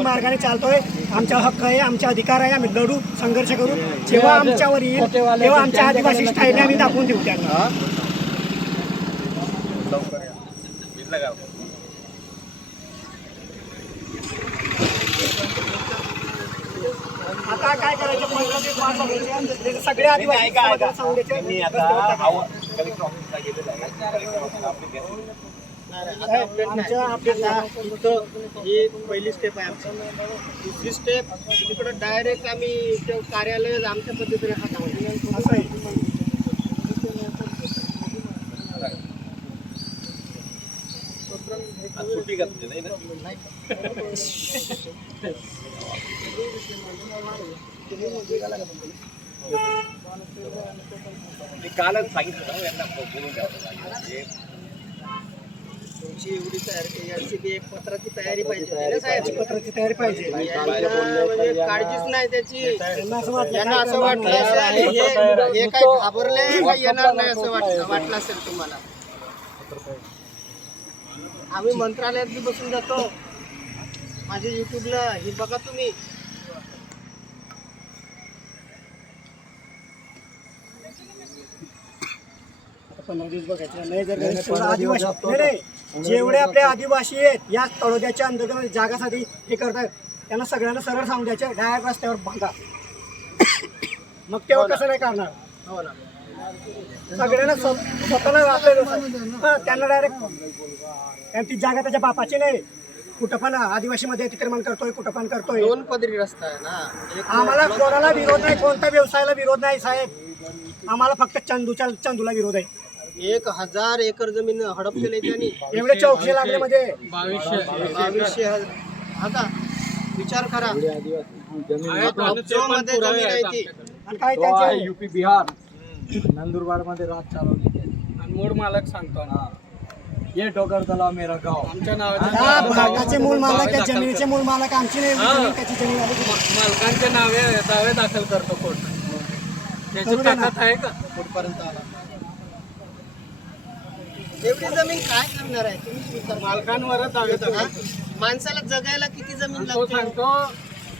लोकशाही मार्गाने चालतोय. आमचा हक्क आहे आमचा अधिकार आहे. आम्ही लढू संघर्ष करू. जेव्हा आमच्यावर येईल तेव्हा आमच्या आदिवासी स्टाईलने आम्ही दाखवून देऊ त्यांना. आता काय करायचं? पंधरा दिवस वाट बघायची. सगळे आदिवासी समाजाला सांगून द्यायचे. मी आता कलेक्टर ऑफिसला गेलेलो आहे. कलेक्टर ऑफिसला application. आमच्या आपल्याला इथं ही पहिली स्टेप आहे आमची. दुसरी स्टेप तिकडं डायरेक्ट आम्ही कार्यालय आमच्या पद्धतीने हातामध्ये असं आहे. सुट्टी घातली नाही ना? कालच सांगितलं ना यांना बोलून ठेवायला हे तुमची एवढी तयारी याची की एक पत्राची तयारी पाहिजे ना साहेब? पत्राची तयारी पाहिजे यांना म्हणजे काळजीच नाही त्याची. वाटलं यांना असं. असेल हे हे काय घाबरले का येणार नाही असं वाटलं वाटलं असेल तुम्हाला? आम्ही मंत्रालयात बी बसून जातो. माझ्या युट्यूबला हे बघा तुम्ही. आता पंधरा दिवस बघायचे. नाही जर नाही, नाही. जेवढे आपले आदिवासी आहेत या तळोद्याच्या अंतर्गत जागासाठी हे करतात. त्यांना सगळ्यांना सरळ सांगून द्यायचे डायरेक्ट रस्त्यावर बांधा. मग तेव्हा कसं नाही करणार हो ना. सगळ्यांना स्व- स्वतःला आपल्या हा, त्यांना डायरेक्ट कारण ती जागा त्याच्या बापाची नाही. कुठं पण आदिवासीमध्ये अतिक्रमण करतोय कुठं पण करतोय. दोन पदरी रस्ता आहे ना. एक आम्हाला कोणाला विरोध नाही कोणत्या व्यवसायाला विरोध नाही साहेब. आम्हाला फक्त चंदूच्या चंदूला विरोध आहे. एक हजार एकर जमीन हडप केली त्यांनी एवढे चौकशे लागले म्हणजे? बावीसशे हा का विचार करा. मध्ये जमीन आहे ती. आणि काय त्यांचे? युपी बिहार. नंदुरबारमध्ये रात चालवली आणि मूळ मालक सांगतो. ना ये डोगर तलाव मेरा गाव. आमच्या नावाचे भागाचे मूळ मालक जमिनीचे मूळ मालक. आमची नाही जमीन मालकांचे नावे दावे दाखल करतो कोर्ट त्याची. ताकद आहे का? कुठपर्यंत आला. एवढी जमीन काय करणार आहे? तुम्ही. मालकांवरच माणसाला जगायला किती जमीन लागते सांगतो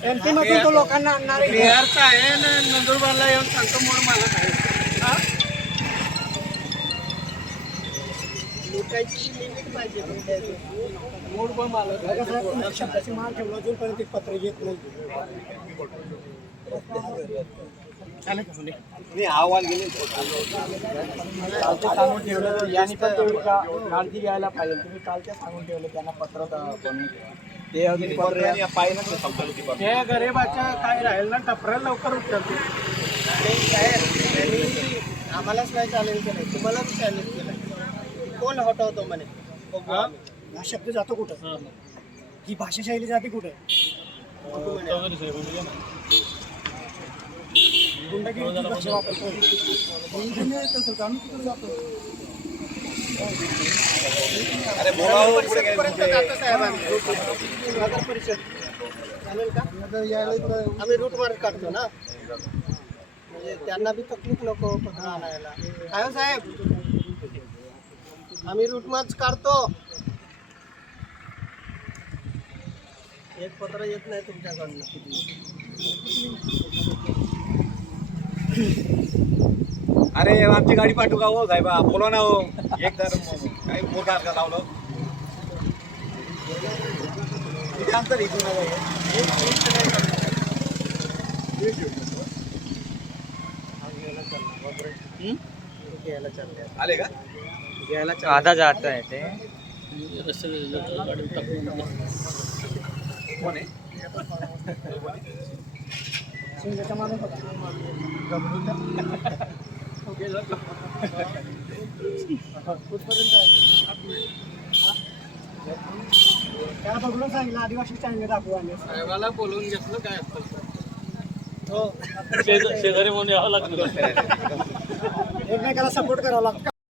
एमपी मधून तो लोकांना आणणार आहे. बिहारचा आहे आणि नंदुरबारला येऊन सांगतो मूळ मालक आहे. लिमिट पाहिजे मूळ पण शब्दाची ठेवलं अजूनपर्यंत ते पत्र येत नाही. मी अहवाल गेले कालचे सांगून ठेवलं यांनी पण तेवढी का- काळजी घ्यायला पाहिजे. तुम्ही कालचे सांगून ठेवलं त्यांना पत्र द- बनवून ठेवा. ते अजून पत्र पाहिलं ते गरीबाच्या काय राहील ना टपऱ्या लवकर उचलते आणि साहेब त्यांनी आम्हालाच नाही चॅलेंज केलंय? तुम्हाला बी चॅलेंज केलंय. कोण हटवतो म्हणे? बघू आम्ही. हा शब्द जातो कुठं? ही. भाषा शैली जाते कुठं? बघू म्हणे. गुंडगिरीची भाषा परिषदपर्यंत जातो. साहेब आम्ही. नगर परिषद. चालेल का? आम्ही रूट मार्क काढतो ना? म्हणजे त्यांना बी तकलीफ नको पत्र आणायला. काय हो साहेब? आम्ही रूट मार्च काढतो. एक पत्र येत नाही तुमच्याकडनं. अरे आमची गाडी पाठवू का हो साहेबा? बोलवा ना हो. एक तर काही मोठा का लावलं. किती अंतर इथून हे? आले का? घ्यायला आधा जात आहे ते. कोण आहे? त्याला बघून सांगितलं आदिवासी चांगले दाखवू आम्ही. साहेबाला बोलवून घेतलं काय असतं? हो. शेजारी म्हणून यावं लागलं एकमेकाला सपोर्ट करावा लागतो.